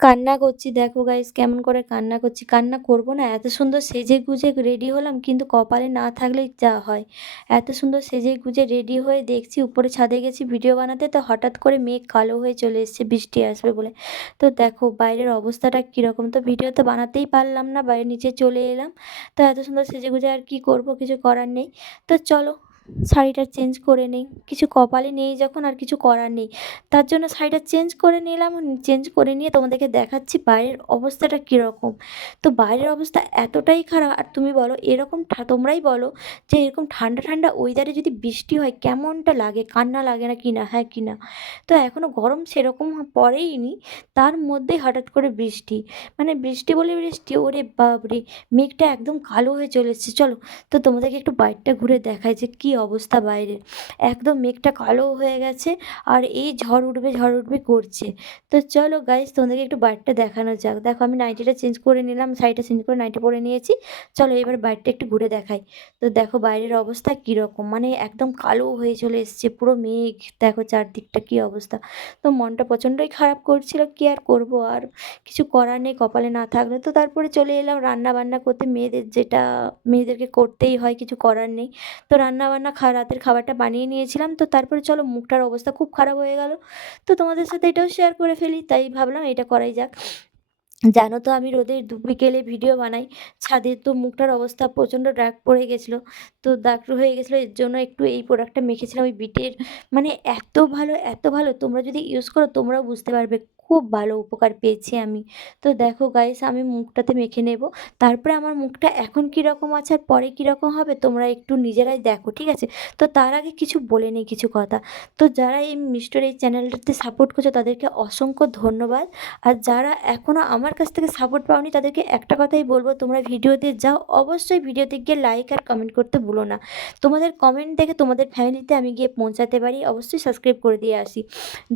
কান্না করছি দেখো গাইস কেমন করে কান্না করছি। কান্না করব না? এত সুন্দর সেজে গুজে রেডি হলাম কিন্তু কপালে না থাকলেই যা হয়। এত সুন্দর সেজে গুজে রেডি হয়ে দেখছি উপরে ছাদে গেছি ভিডিও বানাতে, তো হঠাৎ করে মেঘ কালো হয়ে চলে এসেছে বৃষ্টি আসবে বলে। তো দেখো বাইরের অবস্থাটা কীরকম, তো ভিডিও তো বানাতেই পারলাম না, বাইরে নিচে চলে এলাম। তো এত সুন্দর সেজে গুজে আর কি করব, কিছু করার নেই। তো চলো শাড়িটা চেঞ্জ করে নেই, কিছু কপালে নেই যখন আর কিছু করার নেই। তার জন্য শাড়িটা চেঞ্জ করে নিলাম। চেঞ্জ করে নিয়ে তোমাদেরকে দেখাচ্ছি বাইরের অবস্থাটা কীরকম। তো বাইরের অবস্থা এতটাই খারাপ, আর তুমি বলো এরকম তোমরাই বলো যে এরকম ঠান্ডা ঠান্ডা ওয়েদারে যদি বৃষ্টি হয় কেমনটা লাগে, কান্না লাগে না কি না? হ্যাঁ কি না? তো এখনও গরম সেরকম পড়েইনি, তার মধ্যেই হঠাৎ করে বৃষ্টি। মানে বৃষ্টি বলে বৃষ্টি, ওরে বাপরে! মেঘটা একদম কালো হয়ে চলে এসেছে। চলো তো তোমাদেরকে একটু বাইরটা ঘুরে দেখাই যে কী অবস্থা বাইরের। একদম মেঘটা কালো হয়ে গেছে আর এই ঝড় উঠবে করছে। তো চলো গাইস তোমাদেরকে একটু বাইরটা দেখানো যাক। দেখো আমি নাইটিটা চেঞ্জ করে নিলাম, শাড়িটা চেঞ্জ করে নাইটি পরে নিয়েছি। চলো এবার বাইরটা একটু ঘুরে দেখাই। তো দেখো বাইরের অবস্থা কীরকম, মানে একদম কালো হয়ে চলে এসছে, পুরো মেঘ। দেখো চারদিকটা কী অবস্থা। তো মনটা প্রচণ্ডই খারাপ করছিল, কী আর করবো, আর কিছু করার নেই কপালে না থাকলে। তো তারপরে চলে এলাম রান্না বান্না করতে, মেয়েদের যেটা মেয়েদেরকে করতেই হয়, কিছু করার নেই। তো রান্না বান্না রাতের খাবারটা বানিয়ে নিয়েছিলাম। তো তারপরে চলো মুখটার অবস্থা খুব খারাপ হয়ে গেল, তো তোমাদের সাথে এটাও শেয়ার করে ফেলি, তাই ভাবলাম এটা করাই যাক। জানো তো আমি রোদের বিকেলে ভিডিও বানাই ছাদে, তো মুখটার অবস্থা প্রচণ্ড দাগ পড়ে গেছিলো। তো দাগ হয়ে গেছিলো, এর জন্য একটু এই প্রোডাক্টটা মেখেছিলাম ওই বিটের। মানে এত ভালো এত ভালো, তোমরা যদি ইউজ করো তোমরাও বুঝতে পারবে, খুব ভালো উপকার পেয়েছি আমি। তো দেখো গাইস আমি মুখটাতে মেখে নেব, তারপরে আমার মুখটা এখন কীরকম আছে আর পরে কীরকম হবে তোমরা একটু নিজেরাই দেখো, ঠিক আছে? তো তার আগে কিছু বলে নেই কিছু কথা। তো যারা এই মিষ্টর এই চ্যানেলটাতে সাপোর্ট করছো তাদেরকে অসংখ্য ধন্যবাদ। আর যারা এখনও আমার কাছ থেকে সাপোর্ট পাওনি তাদেরকে একটা কথাই বলবো, তোমরা ভিডিওতে যাও, অবশ্যই ভিডিওতে গিয়ে লাইক আর কমেন্ট করতে ভুলো না। তোমাদের কমেন্ট দেখে তোমাদের ফ্যামিলিতে আমি গিয়ে পৌঁছাতে পারি, অবশ্যই সাবস্ক্রাইব করে দিয়ে আসি।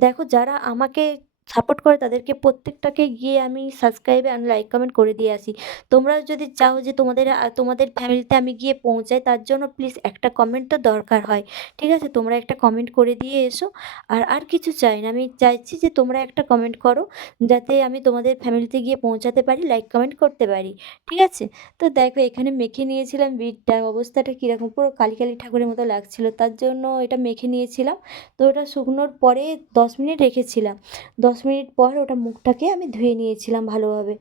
দেখো যারা আমাকে সাপোর্ট করে তাদেরকে প্রত্যেকটাকে গিয়ে আমি সাবস্ক্রাইব আর লাইক কমেন্ট করে দিয়ে আসি। তোমরা যদি চাও যে তোমাদের ফ্যামিলিতে আমি গিয়ে পৌঁছাই, তার জন্য প্লিজ একটা কমেন্ট তো দরকার হয়, ঠিক আছে? তোমরা একটা কমেন্ট করে দিয়ে এসো। আর কিছু চাই না, আমি চাইছি যে তোমরা একটা কমেন্ট করো যাতে আমি তোমাদের ফ্যামিলিতে গিয়ে পৌঁছাতে পারি, লাইক কমেন্ট করতে পারি, ঠিক আছে? তো দেখো এখানে মেখে নিয়েছিলাম বিটটা, অবস্থাটা কীরকম পুরো কালী কালী ঠাকুরের মতো লাগছিল, তার জন্য এটা মেখে নিয়েছিলাম। তো ওটা শুকনোর পরে 10 মিনিট রেখেছিলাম। 10 মিনিট পর ওটা মুখটাকে আমি ধুয়ে নিয়েছিলাম ভালোভাবে।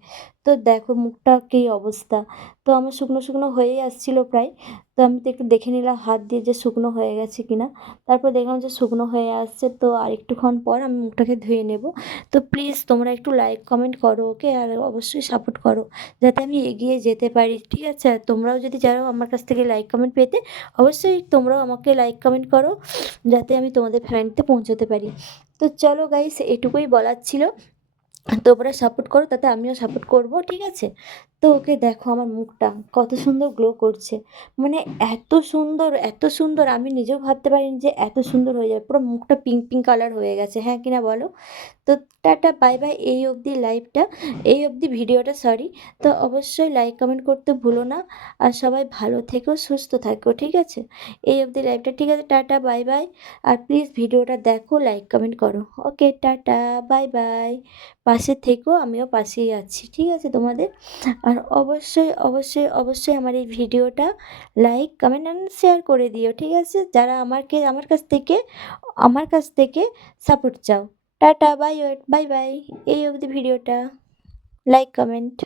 তো দেখো মুখটা কী অবস্থা। তো আমার শুকনো শুকনো হয়েই আসছিলো প্রায়। তো আমি তো একটু দেখে নিলাম হাত দিয়ে যে শুকনো হয়ে গেছে কিনা। তারপর দেখলাম যে শুকনো হয়ে আসছে, তো আরেকটুক্ষণ পর আমি মুখটাকে ধুয়ে নেব। তো প্লিজ তোমরা একটু লাইক কমেন্ট করো, ওকে? আর অবশ্যই সাপোর্ট করো যাতে আমি এগিয়ে যেতে পারি, ঠিক আছে? আর তোমরাও যদি চাও আমার কাছ থেকে লাইক কমেন্ট পেতে, অবশ্যই তোমরাও আমাকে লাইক কমেন্ট করো যাতে আমি তোমাদের ফ্যামিলিতে পৌঁছাতে পারি। তো চলো গাইস এটুকুই বলার ছিল। তোমরা সাপোর্ট করো তাতে আমিও সাপোর্ট করব, ঠিক আছে? তো ওকে দেখো আমার মুখটা কত সুন্দর গ্লো করছে, মানে এত সুন্দর আমি নিজেও ভাবতে পারিনি যে এত সুন্দর হয়ে যাবে, পুরো মুখটা পিঙ্ক পিঙ্ক কালার হয়ে গেছে, হ্যাঁ কি না বলো? তো টাটা বাই বাই, এই অবধি লাইভটা, এই অবধি ভিডিওটা, সরি। তো অবশ্যই লাইক কমেন্ট করতে ভুলো না, আর সবাই ভালো থেকো সুস্থ থাকো, ঠিক আছে? এই অবধি লাইভটা, ঠিক আছে? Tata bye bye. আর প্লিজ ভিডিওটা দেখো, লাইক কমেন্ট করো, ওকে? Tata bye by. পাশে থেকো, আমিও পাশেই আছি, ঠিক আছে তোমাদের? আর অবশ্যই আমার এই ভিডিওটা লাইক কমেন্ট অ্যান্ড শেয়ার করে দিও, ঠিক আছে? যারা আমার কাছ থেকে সাপোর্ট চাও। টাটা বাই বাই, এই অবধি ভিডিওটা, লাইক কমেন্ট।